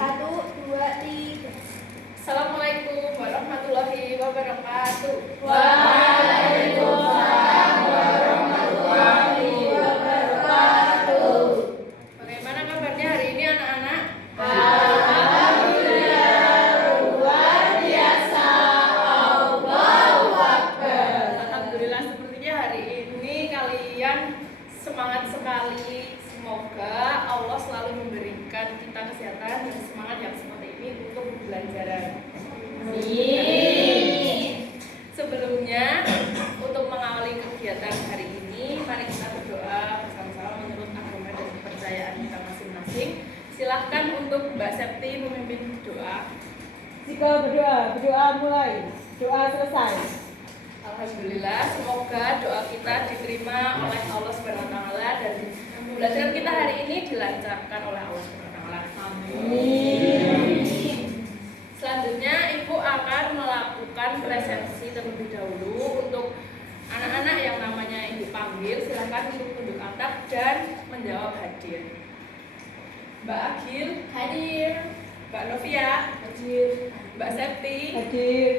Satu, dua, tiga. Assalamualaikum warahmatullahi wabarakatuh. Waalaikumsalam warahmatullahi wabarakatuh. Bagaimana kabarnya hari ini anak-anak? Alhamdulillah luar biasa. Allahu Akbar. Alhamdulillah, sepertinya hari ini kalian semangat sekali. Semoga Allah selalu memberikan kita kesehatan dan semangat yang seperti ini untuk pembelajaran. Amin. Sebelumnya, untuk mengawali kegiatan hari ini, mari kita berdoa bersama-sama menurut agama dan kepercayaan kita masing-masing. Silahkan untuk Mbak Septi memimpin doa. Jika berdoa mulai, doa selesai. Alhamdulillah, semoga doa kita diterima oleh Allah Subhanahu wa taala dan pembelajaran kita hari ini dilancarkan oleh Allah Subhanahu wa taala. Amin. Selanjutnya Ibu akan melakukan presensi terlebih dahulu untuk anak-anak yang namanya Ibu panggil. Silakan untuk tunduk angkat dan menjawab hadir. Mbak Agil hadir, Mbak Novia hadir, Mbak Septi Hadir.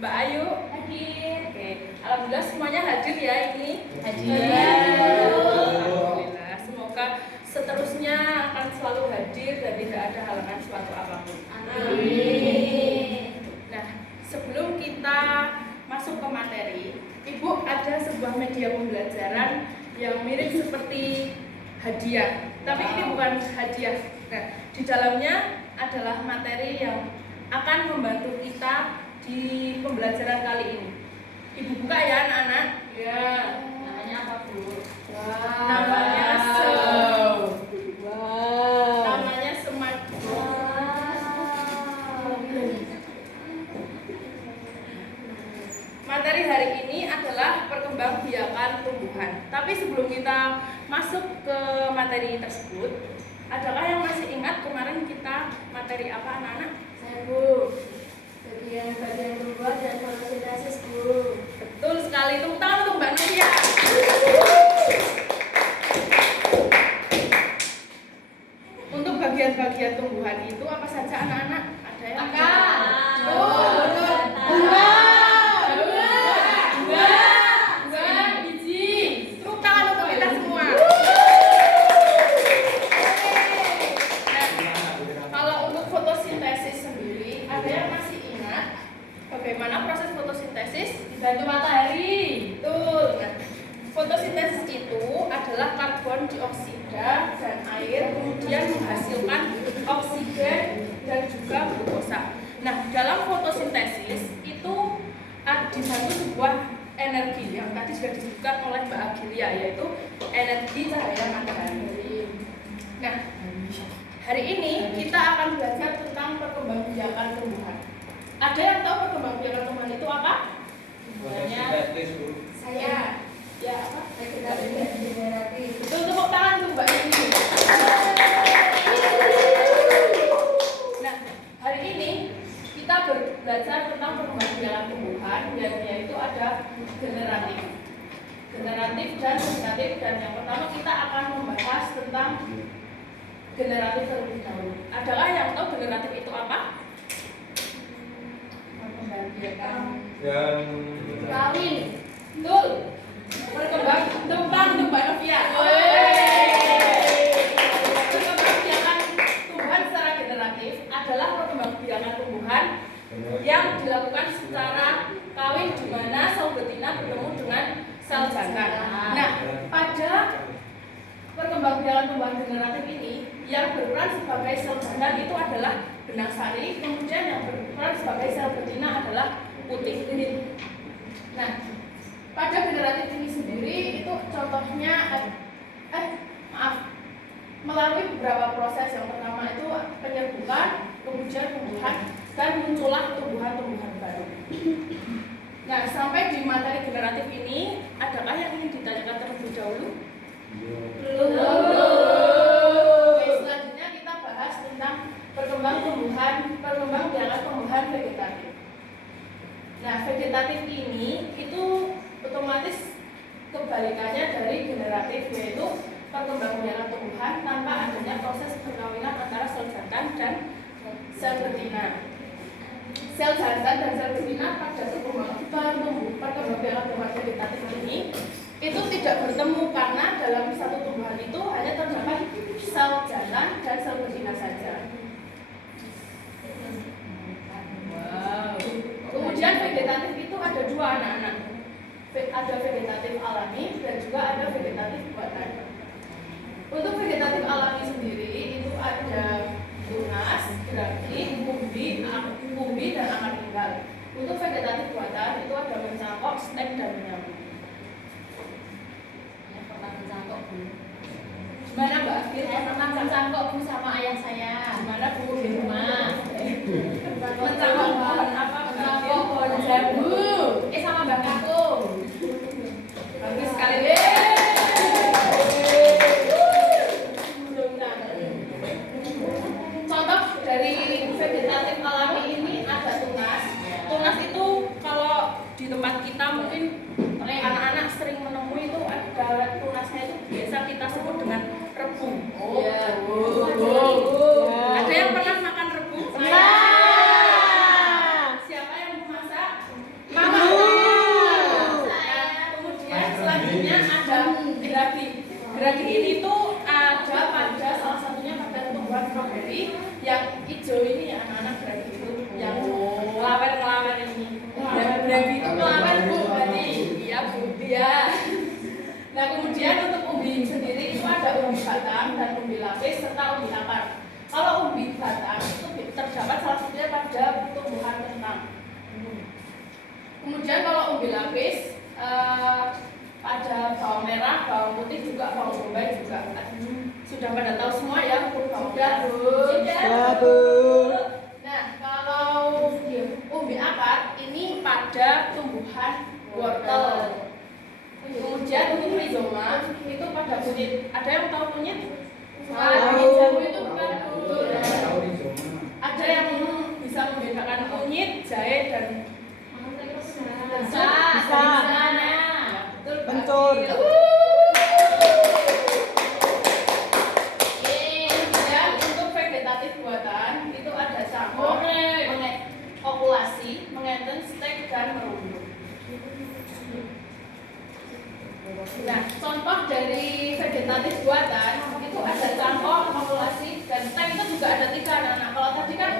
Mbak Ayu hadir. Oke, alhamdulillah semuanya hadir ya ini. Hadir. Alhamdulillah. Semoga seterusnya akan selalu hadir dan tidak ada halangan suatu apapun. Amin. Nah, sebelum kita masuk ke materi, Ibu ada sebuah media pembelajaran yang mirip seperti hadiah. Tapi ini bukan hadiah. Nah, di dalamnya adalah materi yang akan membantu kita di pembelajaran kali ini. Ibu buka ya anak-anak. Ya. Namanya apa, Bu? Namanya Wow. namanya Smart. Materi hari ini adalah perkembangbiakan tumbuhan. Tapi sebelum kita masuk ke materi tersebut, adakah yang masih ingat kemarin kita materi apa anak-anak? Saya Bu, bagian tumbuhan dan fotosintesis Bu. Betul sekali, tepuk tangan untuk Mbak Novia. Untuk bagian-bagian tumbuhan itu apa saja anak-anak? Ada yang biji. Tepuk tangan untuk kita semua. Nah, kalau untuk fotosintesis sendiri, ada yang masih ingat bagaimana proses fotosintesis? Dibantu matahari. Betul. Nah, fotosintesis itu adalah karbon dioksida dan air kemudian menghasilkan oksigen dan juga glukosa. Nah, dalam fotosintesis itu dibantu sebuah energi yang tadi sudah disebutkan oleh Mbak Agilia, yaitu energi cahaya matahari. Nah, hari ini kita akan belajar tentang perkembangbiakan tumbuhan. Ada yang tahu perkembangbiakan tumbuhan itu apa? Saya. Ya, apa? Regeneratif. Betul, tepuk tangan untuk Mbak ini. Nah, hari ini kita belajar tentang perkembangbiakan tumbuhan, dan yaitu ada generatif dan vegetatif. Dan yang pertama kita akan membahas tentang generatif terlebih dahulu. Adakah yang tahu generatif itu apa? Perkembangbiakan Kawin. betul. Perkembangbiakan untuk Mbak Novia. Perkembangbiakan tumbuhan secara generatif adalah perkembangbiakan tumbuhan yang dilakukan secara kawin, di mana sel betina bertemu dengan sel jantan. Nah, pada perkembangbiakan tumbuhan generatif ini yang berperan sebagai sel jantan itu adalah benang sari, kemudian yang berperan sebagai sel betina adalah putih kulit. Nah, pada generatif ini sendiri itu contohnya melalui beberapa proses. Yang pertama itu penyerbukan, kemudian tumbuhan, dan muncullah tumbuhan-tumbuhan baru. Nah, sampai di materi generatif ini, adakah yang ingin ditanyakan terlebih dahulu? Oke, selanjutnya kita bahas tentang perkembangbiakan tumbuhan vegetatif. Nah, vegetatif ini itu otomatis kebalikannya dari generatif, yaitu perkembangbiakan tumbuhan tanpa adanya sel betina. Sel jantan dan sel betina pada perkembangan vegetatif ini itu tidak bertemu karena dalam satu tumbuhan itu hanya terdapat sel jantan dan sel betina saja. Wow. Kemudian vegetatif itu ada dua anak-anak. Ada vegetatif alami dan juga ada vegetatif buatan. Untuk vegetatif alami sendiri itu ada tunas, geragi, umbi, dan akar tunggal. Untuk vegetatif buatan itu ada mencangkok, stek, dan menyambung. Yang pernah mencangkok Bu. Gimana Mbak? Saya pernah mencangkok Bu sama ayah saya. Gimana Bu Di rumah. mencangkok pohon apa? Mencangkok pohon jambu. Sama Mbak Kakung. Bagus sekali. Contoh dari vegetatif alami ini ada tunas. Tunas itu kalau di tempat kita mungkin anak-anak sering menemui itu ada tunasnya itu biasa kita sebut dengan rebung. Ada yang pernah makan rebung? Siapa yang memasak? Mama. Kemudian selanjutnya ada geragi. Geragi ini tuh ada pada salah satunya pada tumbuhan stroberi yang hijau ini ya anak-anak geragi itu yang melawer ini. Geragi itu melawer Bu berarti. Iya Bu. Iya. Nah kemudian untuk umbi sendiri itu ada umbi batang dan umbi lapis serta umbi akar. Kalau umbi batang itu terdapat salah satunya pada tumbuhan kentang. Kemudian kalau umbi lapis ada bawang merah, bawang putih juga, bawang bombay juga. Sudah pada tahu semua ya? Sudah Bu. Nah kalau umbi akar ini pada tumbuhan wortel. Kemudian untuk rhizoma itu pada kunyit. Ada yang tahu kunyit? Kunyit jambu itu bukan Bu. Ada yang bisa membedakan kunyit, jahe dan Bisa. betul. Pencur. Kemudian untuk vegetatif buatan itu ada cangkok, okulasi, mengenten, stek, dan merunduk. Nah, contoh dari vegetatif buatan itu ada cangkok, okulasi, dan stek itu juga ada 3 anak-anak. Kalau tadi kan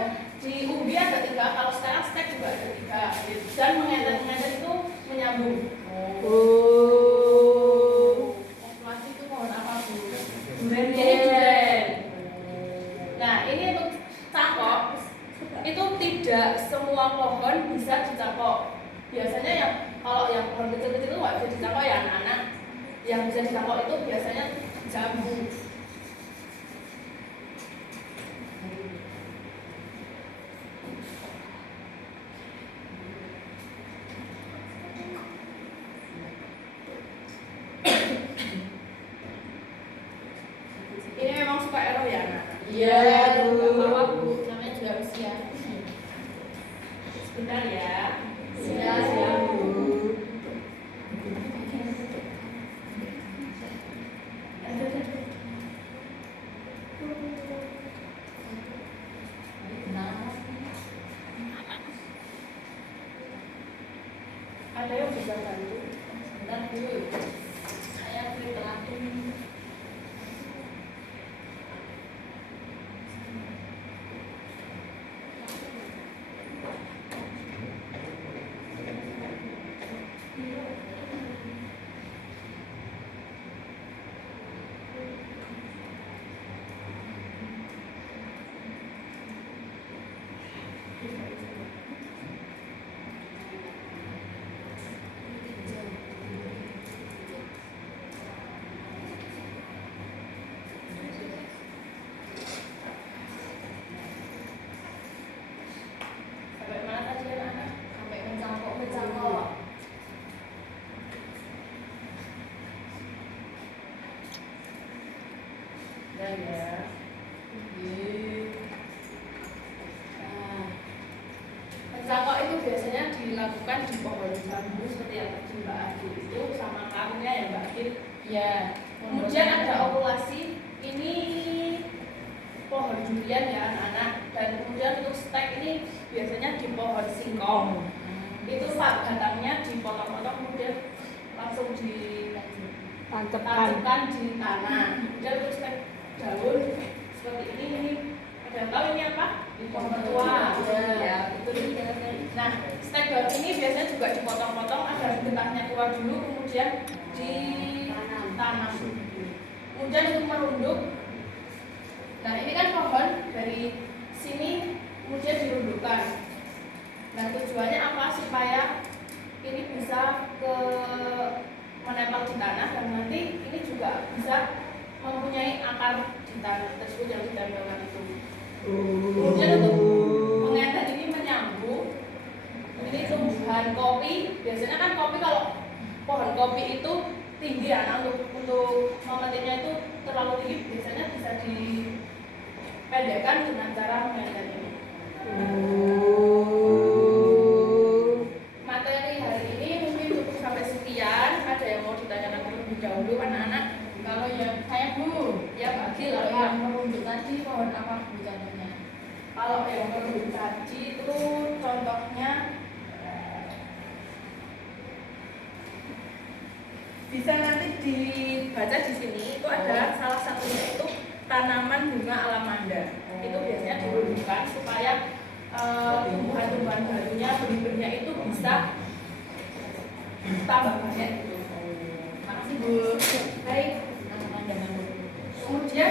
di umbi ada 3, kalau sekarang stek juga ada 3. Dan mengenten itu menyambung. Okulasi itu pohon apa Bu? Duren. Nah, ini untuk cangkok itu tidak semua pohon bisa dicangkok. Biasanya yang kalau yang pohon kecil-kecil itu nggak bisa dicangkok ya anak-anak. Yang bisa dicangkok itu biasanya jambu. Ini memang suka error ya anak. Iya, Bu. Nggak apa-apa Bu. Namanya juga usia. Sebentar ya. Siap, Bu. Ada yang bisa bantu? Bentar Bu. Saya beri terakhir. Sampai mana tadi anak-anak? Sampai mencangkok. Dan ya. Mencangkok itu biasanya dilakukan di pohon jambu seperti yang tadi Mbak Adil itu sama karunya ya Mbak Adil. Ya. Kemudian ada okulasi, ini pohon durian ya anak-anak. Dan kemudian untuk stek ini biasanya di pohon singkong. Itu batangnya dipotong-potong kemudian langsung ditancapkan di tanah. Kemudian untuk stek daun seperti ini ada yang tahu ini apa? Pohon tua. Ya, itu. Nah, stek daun ini biasanya juga dipotong-potong agar getahnya keluar dulu, kemudian ditanam. Kemudian untuk merunduk. Nah, ini kan pohon dari sini kemudian dirundukkan. Nah, tujuannya apa? Supaya ini bisa menempel di tanah dan nanti ini juga bisa mempunyai akar di tanah tersebut yang ditempelkan itu. Kemudian untuk pengantin ini menyambung. Ini tumbuhan kopi. Biasanya kan kopi, kalau pohon kopi itu tinggi ya, nah untuk memetiknya itu terlalu tinggi, biasanya bisa dipendekkan dengan cara mengentet ini. Materi hari ini mungkin cukup sampai sekian. Ada yang mau ditanyakan terlebih dahulu anak-anak? Kalau yang saya Bu, ya bagi kalau yang merunduk tadi pohon apa Bu contohnya? Kalau yang merunduk tadi itu contohnya bisa nanti dibaca di sini. Itu ada salah satunya itu tanaman bunga alamanda. Itu biasanya dirundukkan supaya tumbuhan-tumbuhan barunya, benih-benihnya itu bisa tambah banyak gitu. Makasih Bu. Baik. Kemudian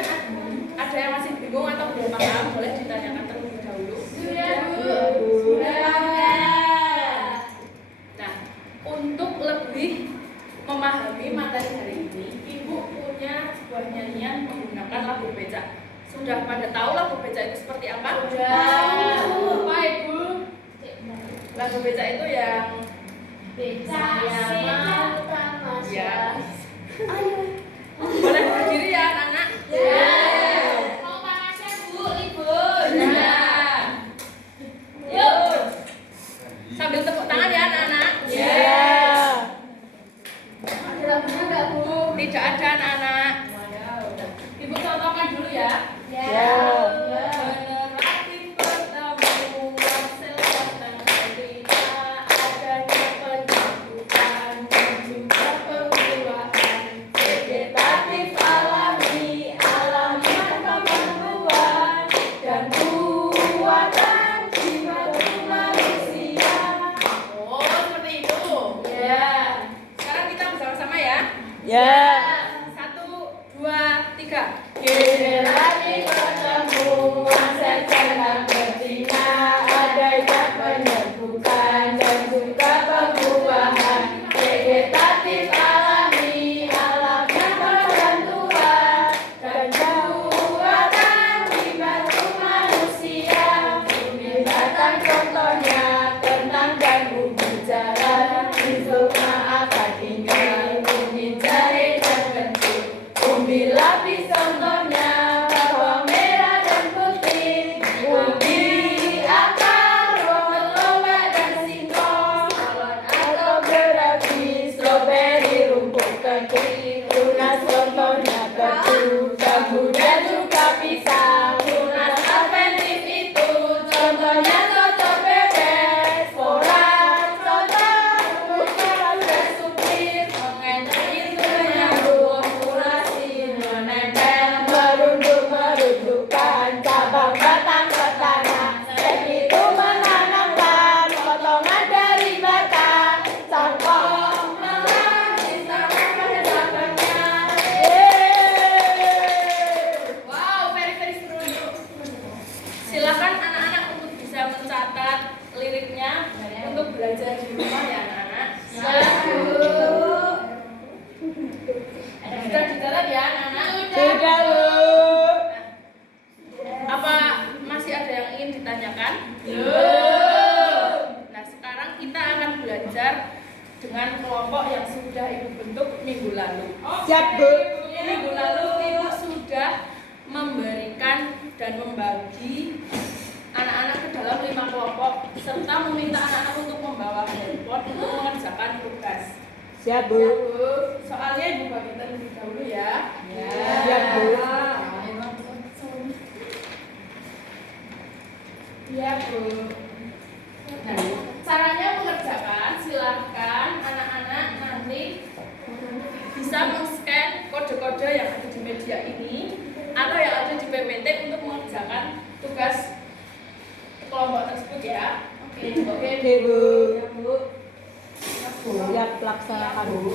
ada yang masih bingung atau belum paham, boleh ditanyakan terlebih dahulu. Sudah Bu. Nah, untuk lebih memahami materi hari ini, Ibu punya sebuah nyanyian menggunakan lagu becak. Sudah pada tahu lagu becak itu seperti apa? Sudah. Apa Ibu? Lagu becak itu yang Becak mau tamasya. ya. Boleh berdiri ya anak-anak? Ya. Mau tamasya Bu, libur. Nah. Yuk. Sambil tepuk tangan ya anak-anak. Ada lagunya enggak Bu? Tidak ada anak-anak. Ibu contohkan dulu ya. Generatif pertemuan sel batang berbeda, adanya penyambutan dan juga pembuahan vegetatif alami, alamiah kemampuan dan buatan jiwa manusia. Oh, seperti itu. Ya. Sekarang kita bersama-sama ya. Satu, dua, tiga. Generasi pertemuan secara betina, adanya penyerbukan dan juga pembuahan vegetatif alami, alamiah perbantuan dan buatan dibantu manusia. Binatang contohnya kentang dan ubi jalan, rizoma akar tinggal, ubi jahe dan kencur, ubi lapis contohnya bawang merah dan putih, ubi akar, rumput lobak dan singkong, melon atau gerapi, stroberi, rumput kecil, tunas contohnya ketu, jambu dan juga pisang. Tunas adventif itu contohnya cocok bebek, sporan, contoh, bukan dan supir, mengenai itu menyambung, populasi menempel, merundukkan cabang batang ke tanah. Stek itu menanamkan potongan dari batang, cangkok melang, ditanam pada cabangnya. Wow, very seru. Silakan anak-anak untuk bisa mencatat liriknya untuk belajar di rumah ya anak-anak. Sudah dicatat ya anak-anak? Sudah, Bu. Apa masih ada yang ingin ditanyakan? Nah, sekarang kita akan belajar dengan kelompok yang sudah Ibu bentuk minggu lalu. Siap, Bu. Minggu lalu Ibu sudah memberikan dan membagi anak-anak ke dalam 5 kelompok serta meminta anak-anak untuk membawa handphone untuk mengerjakan tugas. Siap, Bu. Soalnya Ibu bagi terlebih dahulu ya. Siap, Bu. Iya, Bu. Nah, caranya mengerjakan, silahkan anak-anak nanti bisa men-scan kode-kode yang ada di media ini atau yang ada di PPT untuk mengerjakan tugas kelompok tersebut ya. Oke, Bu. Siap laksanakan, Bu.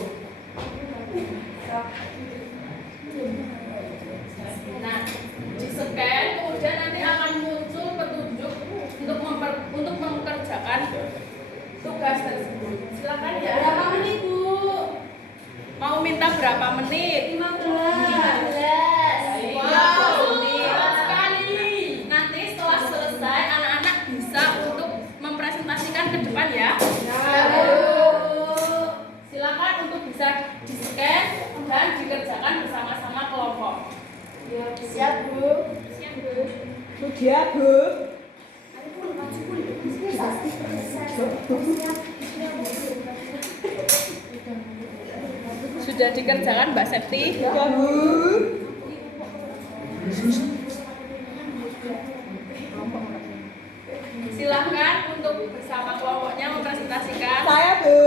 Nah, di-scan kemudian nanti akan muncul petunjuk untuk mengerjakan tugas tersebut. Silakan ya. Berapa menit, Bu? Mau minta berapa menit? 15. Wow, cepat sekali. Nanti setelah selesai anak-anak bisa untuk mempresentasikan ke depan ya. Silakan untuk bisa di-scan dan dikerjakan bersama-sama kelompok. Siap, Bu. Sudah, Bu. Sudah dikerjakan Mbak Septi? Sudah, Bu. Silahkan untuk bersama kelompoknya mempresentasikan. Saya, Bu.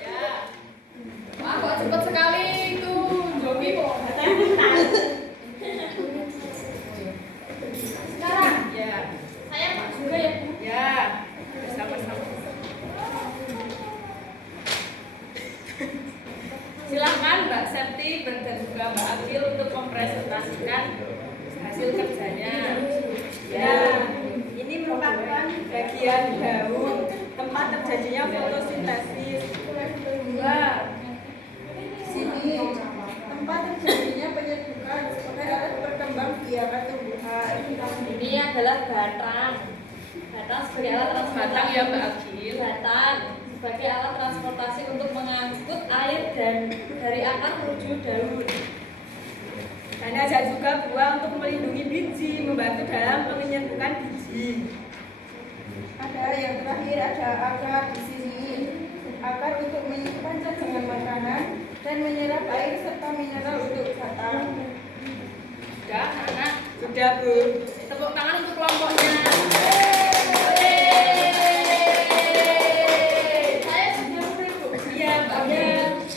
Ya. Wah, kok cepat sekali itu Jogi kok. Sekarang, ya. Saya Pak juga ya, Bu. Ya, bersama-sama. Silahkan Mbak Septi dan juga Mbak Agil untuk mempresentasikan hasil kerjanya. Ya, ini merupakan bagian daun tempat terjadinya fotosintesis. Sini tempat terjadinya penyedukan sebagai alat berkembang biakan tumbuhan. Ini adalah batang. Batang sebagai alat Batang transportasi. ya Mbak Agil. Batang sebagai alat transportasi untuk mengangkut air dan dari akar menuju daun. Dan ada juga buah untuk melindungi biji, membantu dalam penyedukan biji. Ada yang terakhir ada akar di sini. Akar untuk menyimpan cadangan makanan dan menyerap air serta mineral untuk batang. Sudah, anak. Sudah, Bu. Tepuk tangan untuk kelompoknya. Saya sudah Bu. Iya, Mbak Agil.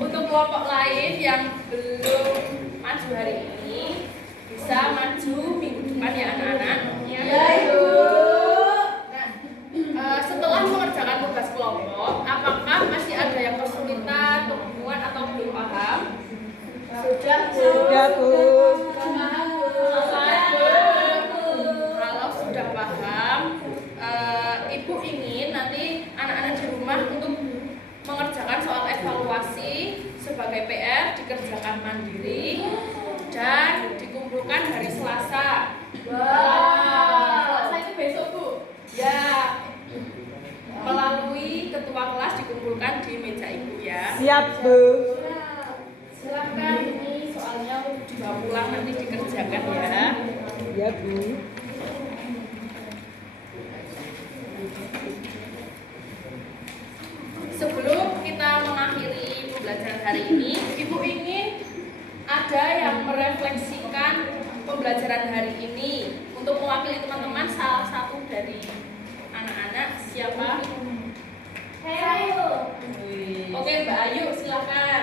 Untuk kelompok lain yang belum maju hari ini bisa maju minggu depan ya anak-anak. Ya, Ibu. Nah, setelah mengerjakan tugas kelompok, apakah masih ada yang kesulitan, kebingungan atau belum paham? Sudah, Bu. Sudah, Bu. Kalau sudah paham, Ibu ingin nanti anak-anak di rumah untuk mengerjakan soal evaluasi sebagai PR dikerjakan mandiri dan dikumpulkan hari Selasa. Selasa itu besok, Bu. Ya, melalui ketua kelas dikumpulkan di meja Ibu ya. Siap, Bu. Silakan ini soalnya dibawa pulang nanti dikerjakan ya. Ya, Bu. Sebelum kita mengakhiri pembelajaran hari ini, Ibu ingin ada yang merefleksikan pembelajaran hari ini untuk mewakili teman-teman. Salah satu dari anak-anak siapa? Saya. Oke, Mbak Ayu, silakan.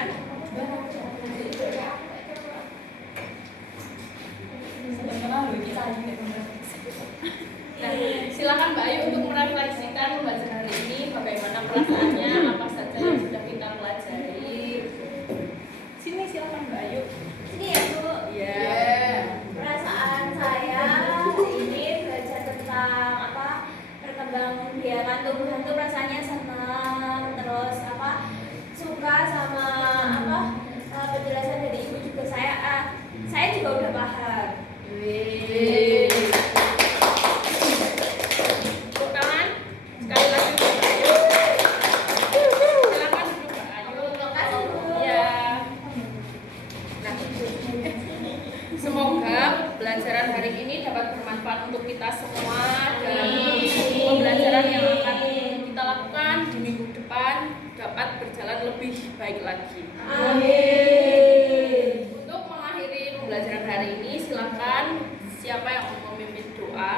Nah, silakan Mbak Ayu untuk merefleksikan pembelajaran hari ini, bagaimana perasaannya, apa saja yang sudah kita pelajari. Sini silakan Mbak Ayu. Ini ya, Bu. Iya. Perasaan saya ini belajar tentang perkembangan biakan tumbuhan tuh rasanya senang, terus suka sama penjelasan dari Ibu juga saya juga udah paham. Tepuk tangan sekali lagi untuk Mbak Ayu. Silakan duduk Mbak Ayu. Terima kasih, Bu. Ya. Nah, semoga pembelajaran hari ini dapat bermanfaat untuk kita semua dalam pembelajaran yang akan kita lakukan di minggu depan dapat berjalan lebih baik lagi. Amin. Untuk mengakhiri pembelajaran hari ini, silakan siapa yang mau memimpin doa?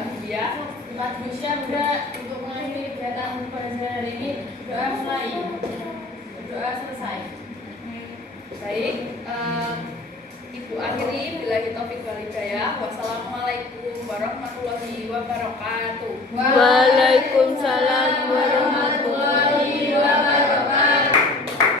Ahlia. Ustaz Busya Bunda untuk mengakhiri kegiatan pada hari ini doa mulai. Doa selesai. Baik, Ibu akhiri billahi taufik wal hidayah. Wassalamualaikum warahmatullahi wabarakatuh. Waalaikumsalam warahmatullahi